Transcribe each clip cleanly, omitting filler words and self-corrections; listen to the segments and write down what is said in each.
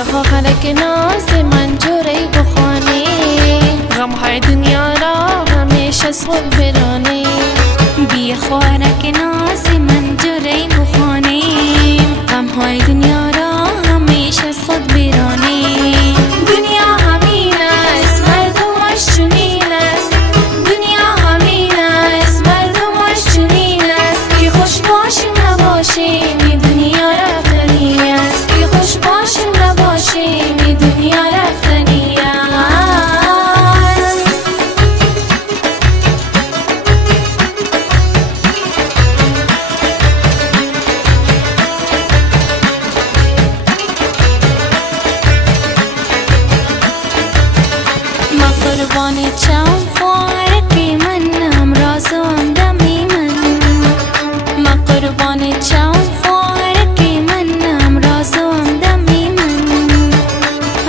بیا خواهرک ناز من جوری بخوانی، غم های دنیا را همیشه از خود برانی. بیا خواهرک ناز من جوری بخوانی، غم های دنیا را همیشه از خود برانی. دنیا همین است مردمش چنین است، دنیا همین است مردمش چنین است. که خوش باشیم نباشیم این دنیا رفتنی است، که خوش باشیم نباشیم این دنیا رفتنی است. ما قربان چم خواهرک منم رازم دمی من، ما قربان چم خواهرک منم رازم دمی من.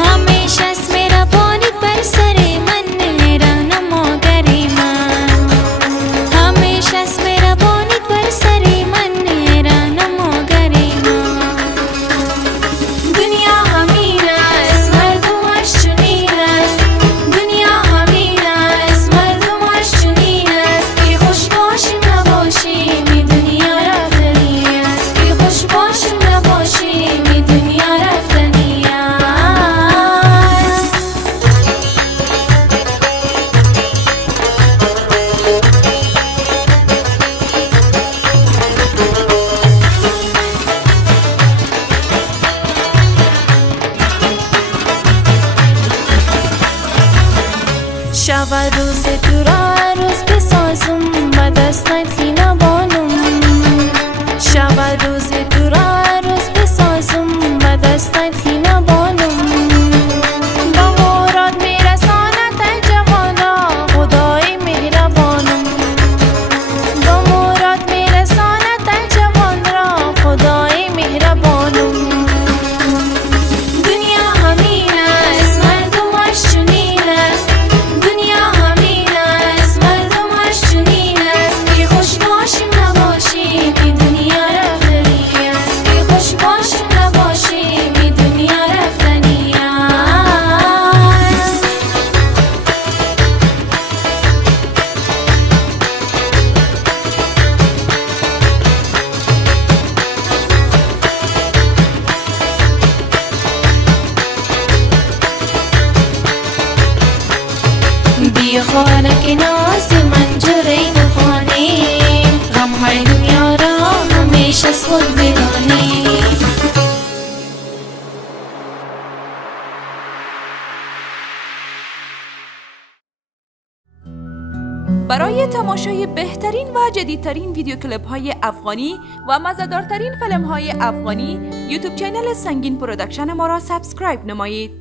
همیشه از مهربانیت بر سر من رهنما گری من، همیشه از مهربانیت بر سر من رهنما گری من. دنیا همین است مردمش چنین است، دنیا همین است مردمش چنین است. که خوش باشیم نباشیم این دنیا رفتنی است، که خوش باشیم نباشیم این دنیا رفتنی است. شب و روز تو را عروس بسازم به دست نتخینه بانم، شب و روز تو را عروس بسازم به دست نتخینه بانم. با مراد میرساند ای جوان را خدای مهربانم، با مراد میرساند ای جوان را خدای مهربانم. دنیا همین است مردمش چنین است، دنیا همین است مردمش چنین است. که خوش باشیم نباشیم این دنیا رفتنی است، که خوش باشیم نباشیم این دنیا رفتنی است. بیا خواهرک ناز من جوری بخوانی، غم های دنیا را همیشه از خود برانی. برای تماشای بهترین و جدیدترین ویدیو کلیپ های افغانی و مزه‌دارترین فیلم های افغانی یوتیوب چینل سنگین پرودکشن ما را سابسکرایب نمایید.